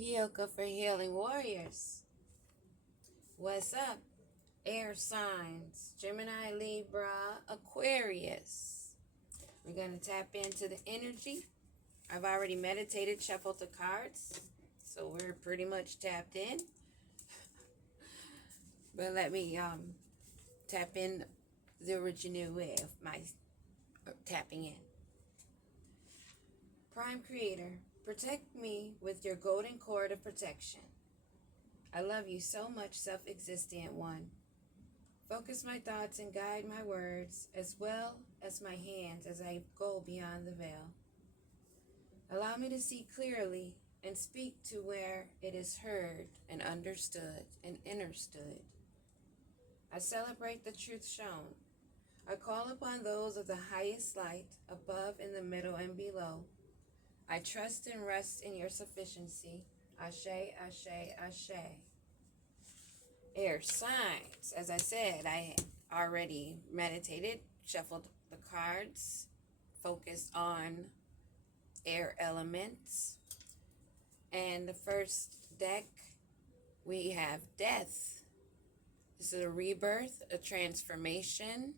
Yoga for Healing Warriors. What's up? Air signs, Gemini, Libra, Aquarius. We're going to tap into the energy. I've already meditated, shuffled the cards, so we're pretty much tapped in. But let me tap in the original way of my tapping in. Prime Creator, protect me with your golden cord of protection. I love you so much, self-existent one. Focus my thoughts and guide my words as well as my hands as I go beyond the veil. Allow me to see clearly and speak to where it is heard and understood and understood. I celebrate the truth shown. I call upon those of the highest light, above, in the middle, and below. I trust and rest in your sufficiency. Ashe, ashe, ashe. Air signs. As I said, I already meditated, shuffled the cards, focused on air elements. And the first deck, we have death. This is a rebirth, a transformation.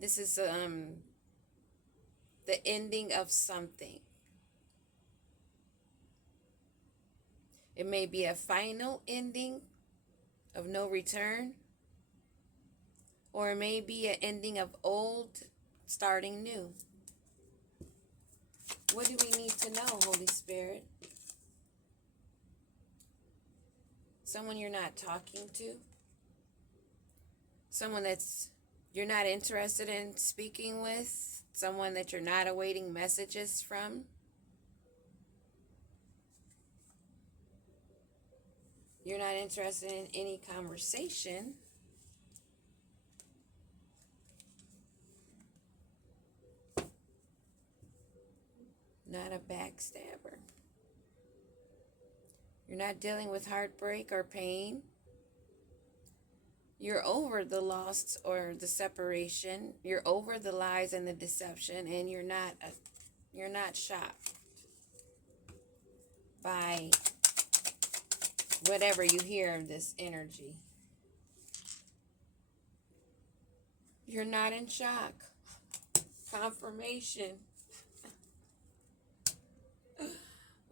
This is the ending of something. It may be a final ending of no return, or it may be an ending of old, starting new. What do we need to know, Holy Spirit? Someone you're not talking to? Someone that's you're not interested in speaking with? Someone that you're not awaiting messages from? You're not interested in any conversation. Not a backstabber. You're not dealing with heartbreak or pain. You're over the loss or the separation. You're over the lies and the deception, and you're not shocked by whatever you hear of this energy. You're not in shock. Confirmation.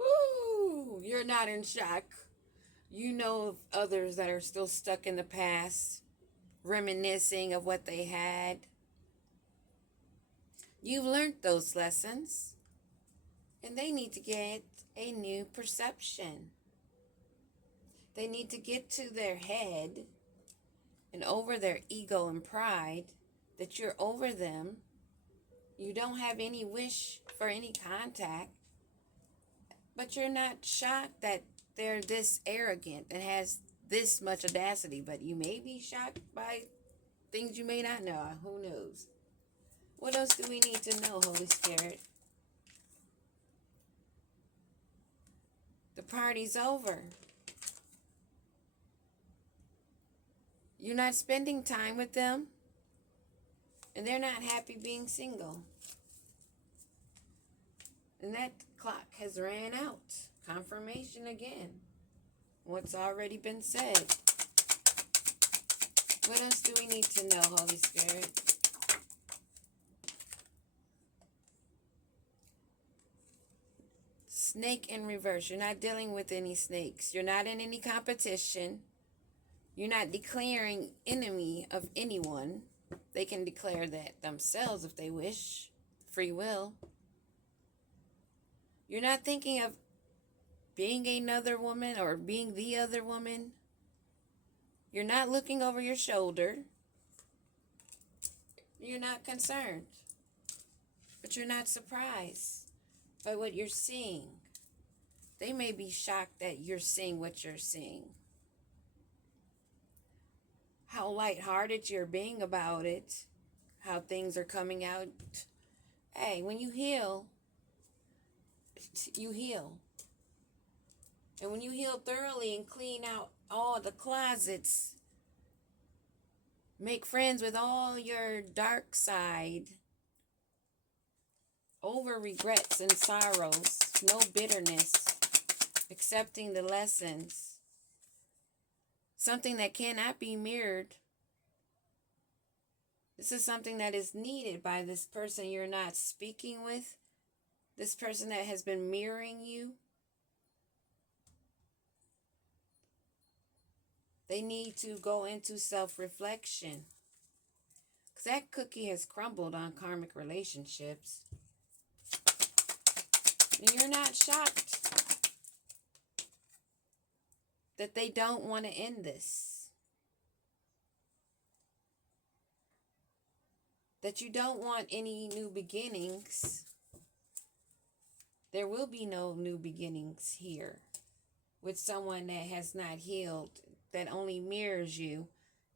Ooh, you're not in shock. You know of others that are still stuck in the past, reminiscing of what they had. You've learned those lessons, and they need to get a new perception. They need to get to their head and over their ego and pride that you're over them. You don't have any wish for any contact, but you're not shocked that they're this arrogant and has this much audacity, but you may be shocked by things you may not know. Who knows? What else do we need to know, Holy Spirit? The party's over. You're not spending time with them, and they're not happy being single. And that clock has ran out. Confirmation again. What's already been said. What else do we need to know, Holy Spirit? Snake in reverse. You're not dealing with any snakes. You're not in any competition. You're not declaring enemy of anyone. They can declare that themselves if they wish. Free will. You're not thinking of being another woman or being the other woman. You're not looking over your shoulder. You're not concerned. But you're not surprised by what you're seeing. They may be shocked that you're seeing what you're seeing. How lighthearted you're being about it. How things are coming out. Hey, when you heal, you heal. And when you heal thoroughly and clean out all the closets, make friends with all your dark side, over regrets and sorrows, no bitterness, accepting the lessons, something that cannot be mirrored. This is something that is needed by this person you're not speaking with, this person that has been mirroring you. They need to go into self-reflection, because that cookie has crumbled on karmic relationships. And you're not shocked that they don't want to end this. That you don't want any new beginnings. There will be no new beginnings here with someone that has not healed, that only mirrors you.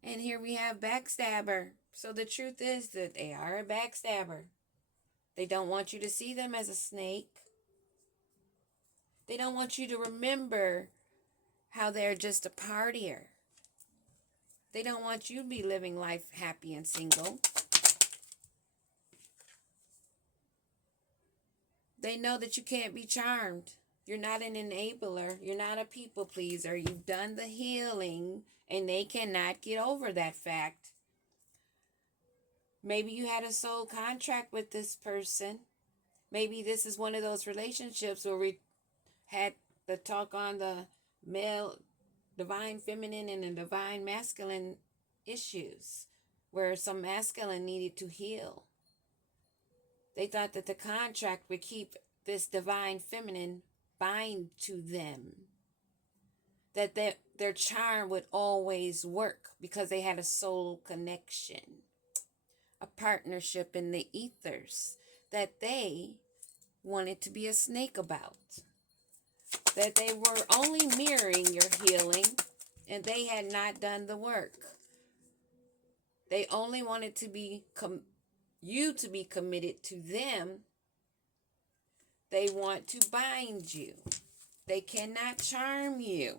And here we have backstabber. So the truth is that they are a backstabber. They don't want you to see them as a snake. They don't want you to remember how they're just a partier. They don't want you to be living life happy and single. They know that you can't be charmed. You're not an enabler. You're not a people pleaser. You've done the healing, and they cannot get over that fact. Maybe you had a soul contract with this person. Maybe this is one of those relationships where we had the talk on the male, divine feminine and the divine masculine issues, where some masculine needed to heal. They thought that the contract would keep this divine feminine bind to them, that their charm would always work because they had a soul connection, a partnership in the ethers that they wanted to be a snake about, that they were only mirroring your healing and they had not done the work. They only wanted to be you to be committed to them. They want to bind you. They cannot charm you.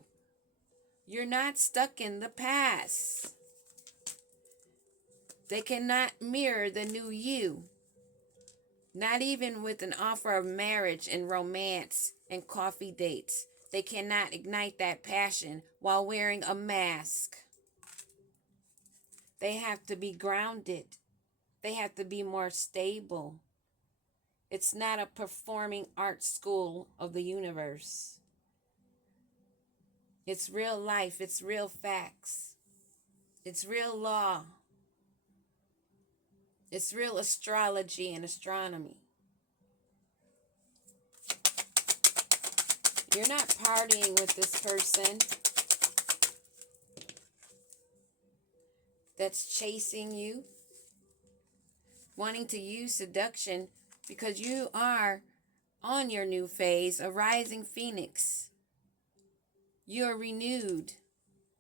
You're not stuck in the past. They cannot mirror the new you. Not even with an offer of marriage and romance and coffee dates. They cannot ignite that passion while wearing a mask. They have to be grounded. They have to be more stable. It's not a performing arts school of the universe. It's real life. It's real facts. It's real law. It's real astrology and astronomy. You're not partying with this person that's chasing you, wanting to use seduction, because you are on your new phase, a rising phoenix. You're renewed.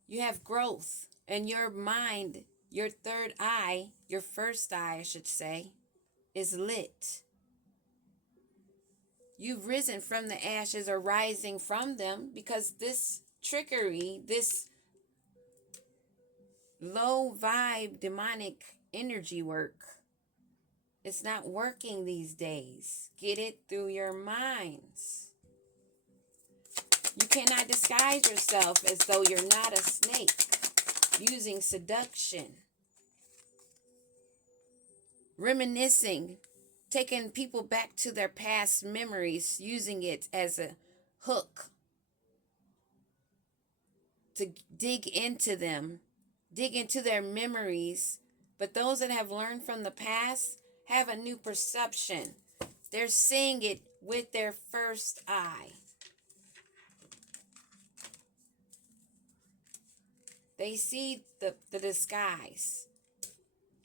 You have growth. And your mind, your third eye, your first eye, I should say, is lit. You've risen from the ashes or rising from them, because this trickery, this low vibe demonic energy work, it's not working these days. Get it through your minds. You cannot disguise yourself as though you're not a snake, using seduction, reminiscing, taking people back to their past memories, using it as a hook to dig into them, dig into their memories. But those that have learned from the past have a new perception. They're seeing it with their first eye. They see the disguise.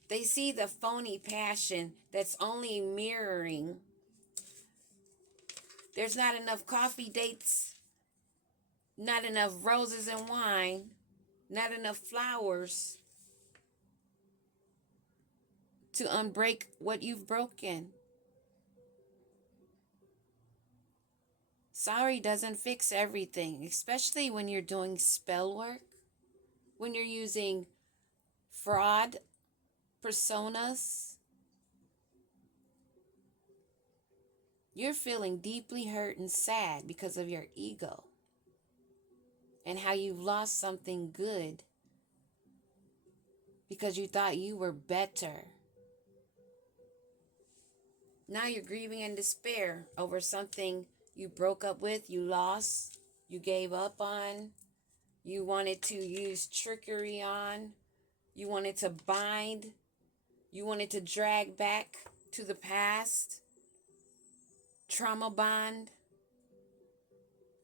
They see the phony passion that's only mirroring. There's not enough coffee dates, not enough roses and wine, not enough flowers to unbreak what you've broken. Sorry doesn't fix everything, especially when you're doing spell work, when you're using fraud personas. You're feeling deeply hurt and sad because of your ego. and how you lost something good because you thought you were better. Now you're grieving in despair over something you broke up with, you lost, you gave up on, you wanted to use trickery on, you wanted to bind, you wanted to drag back to the past, trauma bond,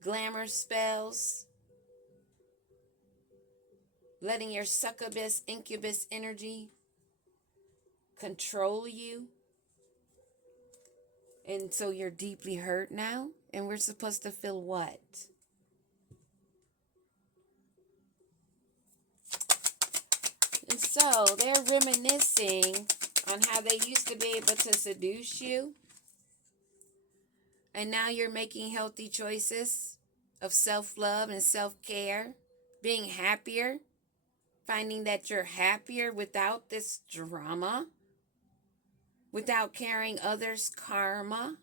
glamour spells, letting your succubus, incubus energy control you. And so you're deeply hurt now, and we're supposed to feel what? And so they're reminiscing on how they used to be able to seduce you. And now you're making healthy choices of self-love and self-care, being happier, finding that you're happier without this drama, without carrying others' karma,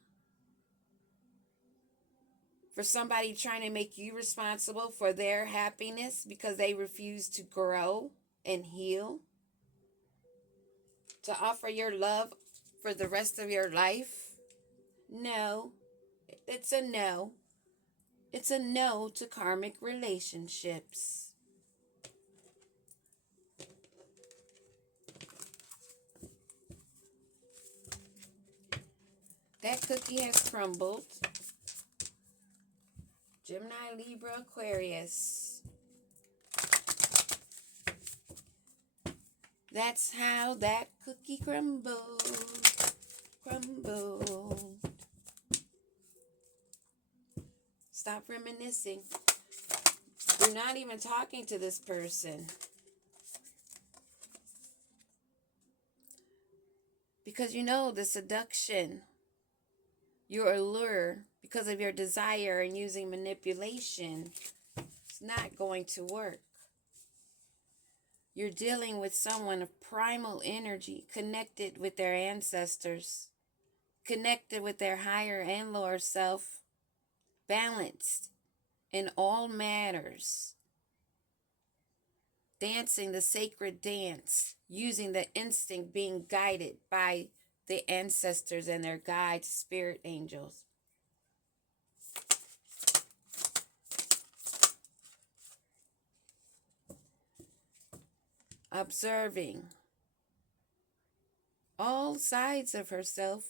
for somebody trying to make you responsible for their happiness because they refuse to grow and heal, to offer your love for the rest of your life. No, it's a no. It's a no to karmic relationships. That cookie has crumbled. Gemini, Libra, Aquarius. That's how that cookie crumbled. Crumbled. Stop reminiscing. You're not even talking to this person. Because you know the seduction, your allure, because of your desire and using manipulation, it's not going to work. You're dealing with someone of primal energy, connected with their ancestors, connected with their higher and lower self, balanced in all matters, dancing the sacred dance, using the instinct, being guided by the ancestors and their guides, spirit angels. Observing all sides of herself.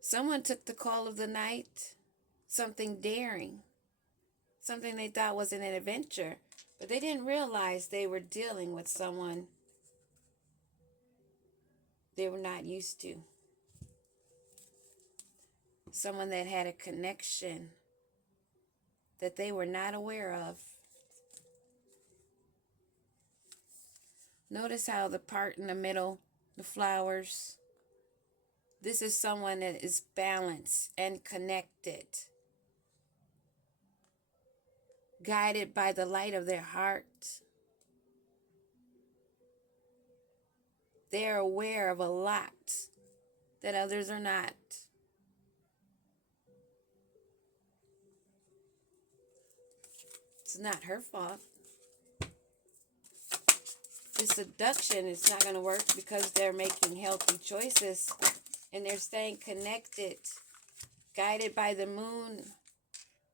Someone took the call of the night, something daring, something they thought was an adventure, but they didn't realize they were dealing with someone they were not used to. Someone that had a connection that they were not aware of. Notice how the part in the middle, the flowers, this is someone that is balanced and connected, guided by the light of their heart. They are aware of a lot that others are not. It's not her fault. This seduction is not going to work because they're making healthy choices and they're staying connected, guided by the moon,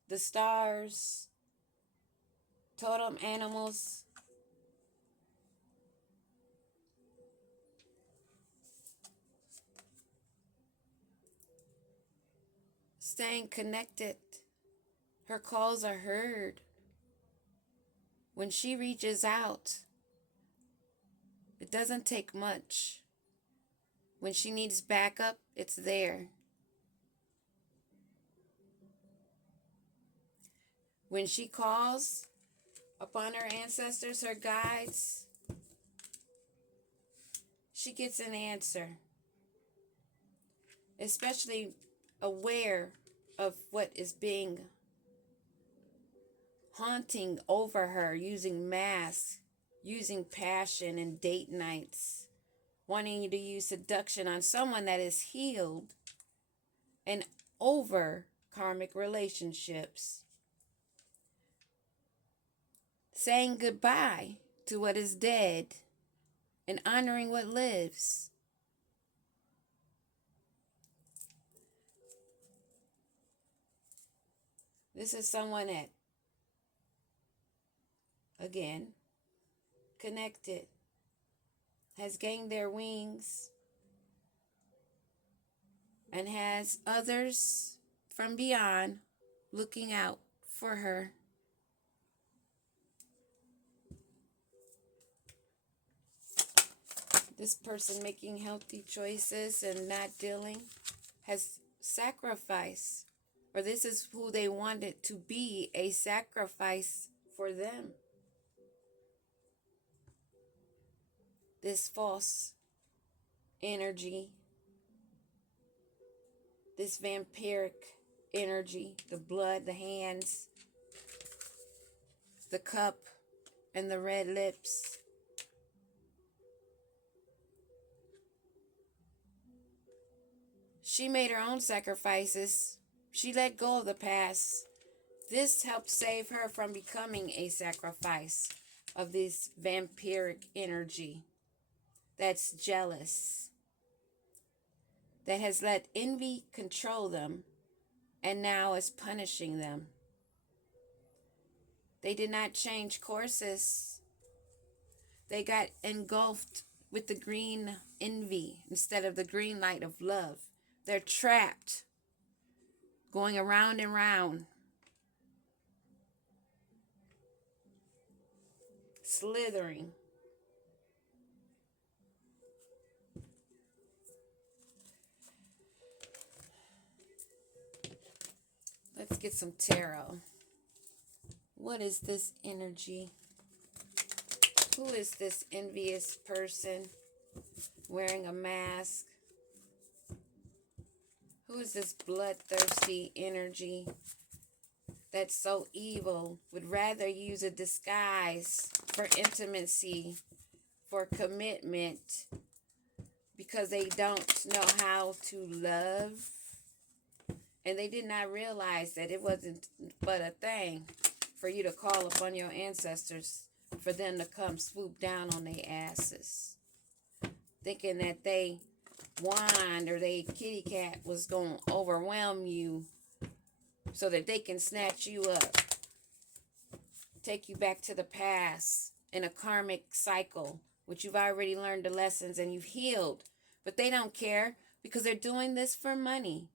the stars, totem animals. Staying connected. Her calls are heard. When she reaches out, it doesn't take much. When she needs backup, it's there. When she calls upon her ancestors, her guides, she gets an answer. Especially aware of what is being haunting over her, using masks, using passion and date nights, wanting you to use seduction on someone that is healed and over karmic relationships. Saying goodbye to what is dead and honoring what lives. This is someone that, again, connected, has gained their wings, and has others from beyond looking out for her. This person making healthy choices and not dealing has sacrificed, or this is who they wanted to be, a sacrifice for them. This false energy, this vampiric energy, the blood, the hands, the cup, and the red lips. She made her own sacrifices. She let go of the past. This helped save her from becoming a sacrifice of this vampiric energy that's jealous, that has let envy control them and now is punishing them. They did not change courses. They got engulfed with the green envy instead of the green light of love. They're trapped, going around and round, slithering. Let's get some tarot. What is this energy? Who is this envious person wearing a mask? Who is this bloodthirsty energy that's so evil, would rather use a disguise for intimacy, for commitment, because they don't know how to love? And they did not realize that it wasn't but a thing for you to call upon your ancestors, for them to come swoop down on their asses, thinking that they wand or they kitty cat was going to overwhelm you so that they can snatch you up, take you back to the past in a karmic cycle, which you've already learned the lessons and you've healed. But they don't care because they're doing this for money.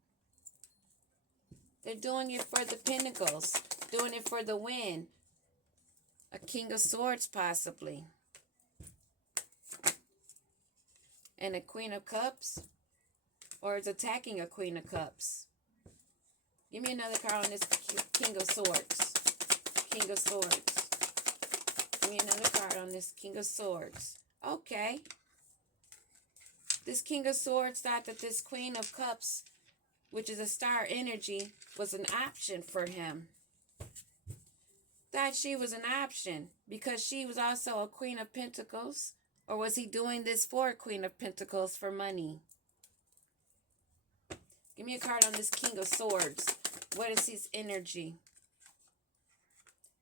They're doing it for the pentacles, doing it for the win. A King of Swords possibly. And a Queen of Cups, or is attacking a Queen of Cups. Give me another card on this King of Swords. King of Swords. Give me another card on this King of Swords. Okay. This King of Swords thought that this Queen of Cups, which is a star energy, was an option for him. Thought she was an option because she was also a Queen of Pentacles. Or was he doing this for a Queen of Pentacles for money? Give me a card on this King of Swords. What is his energy?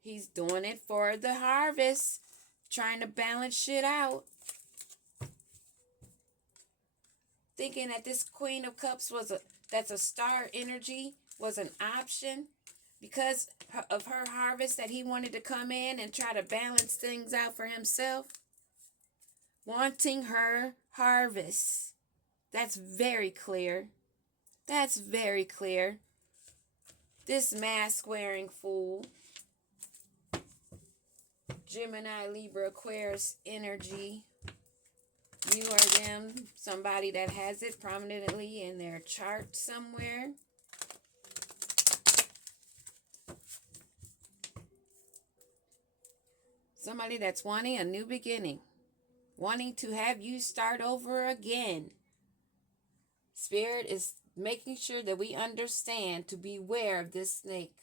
He's doing it for the harvest, trying to balance shit out. Thinking that this Queen of Cups that's a star energy, was an option because of her harvest, that he wanted to come in and try to balance things out for himself. Wanting her harvest. That's very clear. That's very clear. This mask-wearing fool. Gemini, Libra, Aquarius energy. You or them, somebody that has it prominently in their chart somewhere. Somebody that's wanting a new beginning. Wanting to have you start over again. Spirit is making sure that we understand to beware of this snake.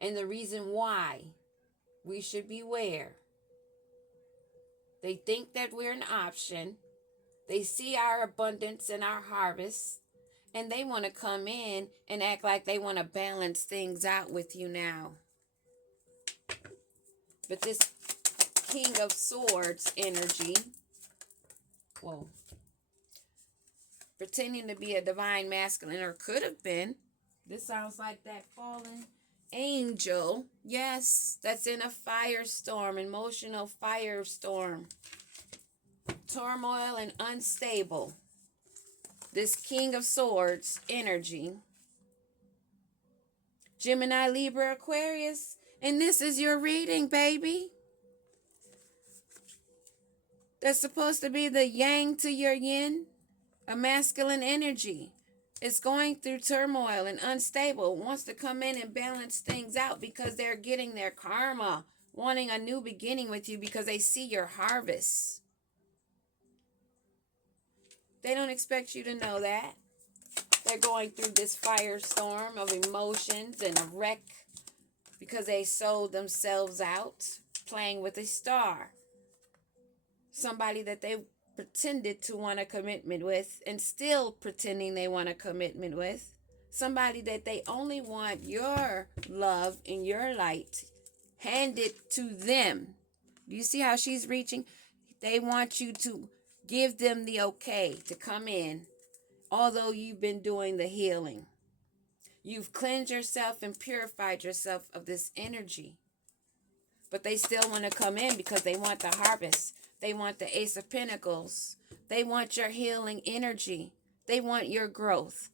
And the reason why we should beware. They think that we're an option. They see our abundance and our harvest. And they want to come in and act like they want to balance things out with you now. But this King of Swords energy, whoa, pretending to be a divine masculine, or could have been. This sounds like that fallen angel. Yes, that's in a firestorm, emotional firestorm. Turmoil and unstable. This King of Swords energy. Gemini, Libra, Aquarius. And this is your reading, baby. That's supposed to be the yang to your yin. A masculine energy. It's going through turmoil and unstable. Wants to come in and balance things out because they're getting their karma. Wanting a new beginning with you because they see your harvest. They don't expect you to know that. They're going through this firestorm of emotions and a wreck because they sold themselves out, playing with a star. Somebody that they pretended to want a commitment with and still pretending they want a commitment with. Somebody that they only want your love and your light handed to them. Do you see how she's reaching? They want you to give them the okay to come in, although you've been doing the healing. You've cleansed yourself and purified yourself of this energy. But they still want to come in because they want the harvest. They want the Ace of Pentacles. They want your healing energy. They want your growth.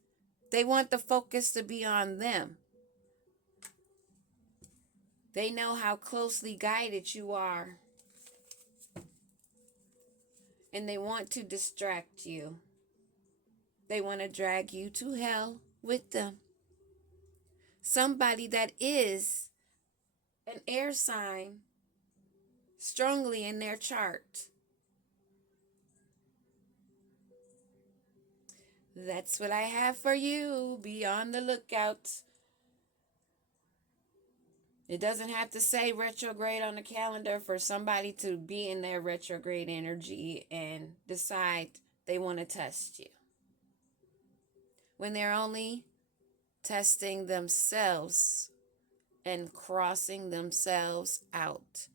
They want the focus to be on them. They know how closely guided you are. And they want to distract you. They want to drag you to hell with them. Somebody that is an air sign strongly in their chart. That's what I have for you. Be on the lookout. It doesn't have to say retrograde on the calendar for somebody to be in their retrograde energy and decide they want to test you. When they're only testing themselves and crossing themselves out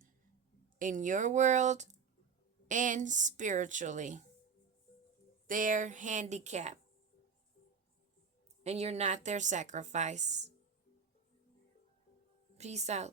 in your world and spiritually. They're handicapped. And you're not their sacrifice. Peace out.